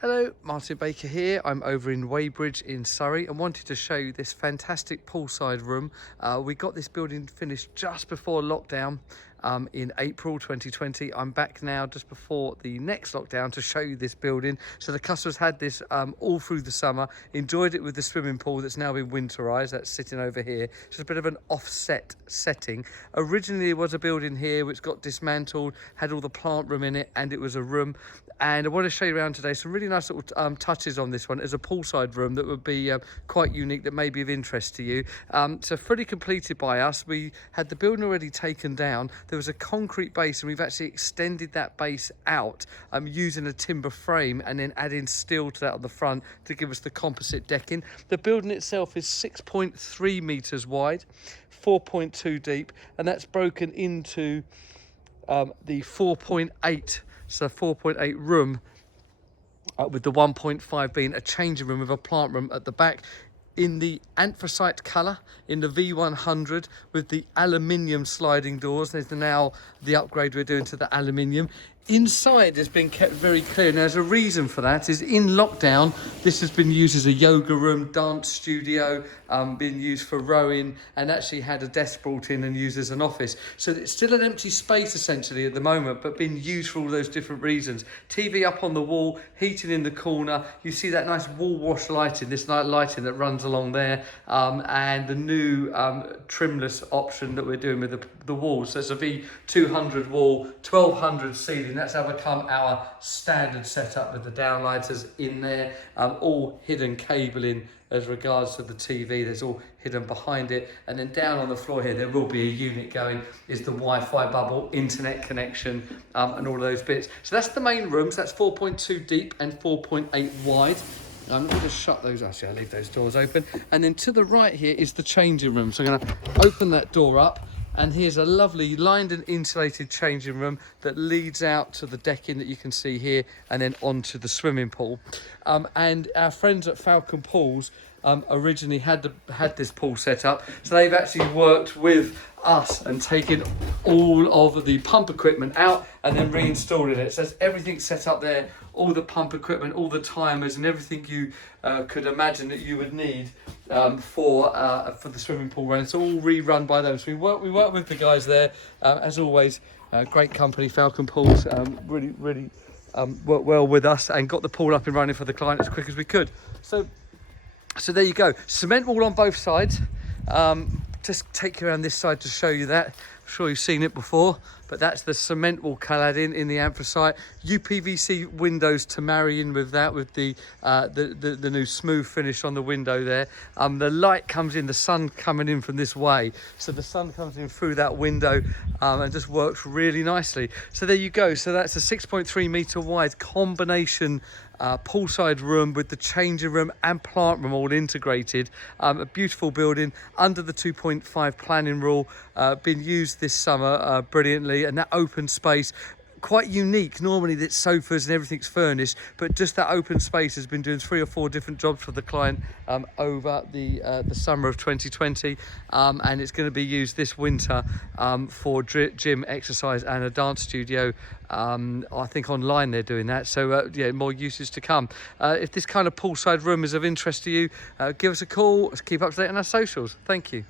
Hello, Martin Baker here. I'm over in Weybridge in Surrey and wanted to show you this fantastic poolside room. We got this building finished just before lockdown in April 2020. I'm back now just before the next lockdown to show you this building. So the customers had this all through the summer, enjoyed it with the swimming pool that's now been winterized. That's sitting over here. It's a bit of an offset setting. Originally it was a building here which got dismantled, had all the plant room in it, and it was a room. And I want to show you around today some really nice little touches on this one as a poolside room that would be quite unique, that may be of interest to you. So fully completed by us. We had the building already taken down. There was a concrete base and we've actually extended that base out using a timber frame and then adding steel to that on the front to give us the composite decking. The building itself is 6.3 metres wide, 4.2 deep, and that's broken into the 4.8. So 4.8 room with the 1.5 being a changing room with a plant room at the back in the anthracite colour, in the V100 with the aluminium sliding doors. There's now the upgrade we're doing to the aluminium. Inside has been kept very clear. Now, there's a reason for that. Is in lockdown, this has been used as a yoga room, dance studio, been used for rowing, and actually had a desk brought in and used as an office. So it's still an empty space essentially at the moment, but been used for all those different reasons. TV up on the wall, heating in the corner. You see that nice wall wash lighting, this night lighting that runs along there, and the new trimless option that we're doing with the walls. So it's a V200 wall, 1200 ceiling. That's how become our standard setup with the downlighters in there, all hidden cabling as regards to the TV. There's all hidden behind it, and then down on the floor here there will be a unit going, is the Wi-Fi bubble, internet connection, and all of those bits. So that's the main rooms. That's 4.2 deep and 4.8 wide. I'm going to shut those. Actually, I'll leave those doors open. And then to the right here is the changing room. So I'm going to open that door up. And here's a lovely lined and insulated changing room that leads out to the decking that you can see here and then onto the swimming pool. And our friends at Falcon Pools originally had this pool set up. So they've actually worked with us and taken all of the pump equipment out and then reinstalling it. So everything set up there, all the pump equipment, all the timers and everything you could imagine that you would need for the swimming pool run. It's all rerun by them. So we work with the guys there, as always. Great company, Falcon Pools. Really worked well with us and got the pool up and running for the client as quick as we could. So there you go. Cement wall on both sides. Just take you around this side to show you that. I'm sure you've seen it before, but that's the cement wall clad in the anthracite. UPVC windows to marry in with that, with the new smooth finish on the window there. The light comes in, the sun coming in from this way, so the sun comes in through that window and just works really nicely. So there you go. So that's a 6.3 metre wide combination poolside room with the changing room and plant room all integrated. A beautiful building under the 2.5 planning rule, been used this summer brilliantly, and that open space, quite unique. Normally it's sofas and everything's furnished, but just that open space has been doing 3 or 4 different jobs for the client over the summer of 2020, and it's going to be used this winter for gym, exercise and a dance studio. I think online they're doing that, so yeah, more uses to come. If this kind of poolside room is of interest to you, give us a call. Keep up to date on our socials. Thank you.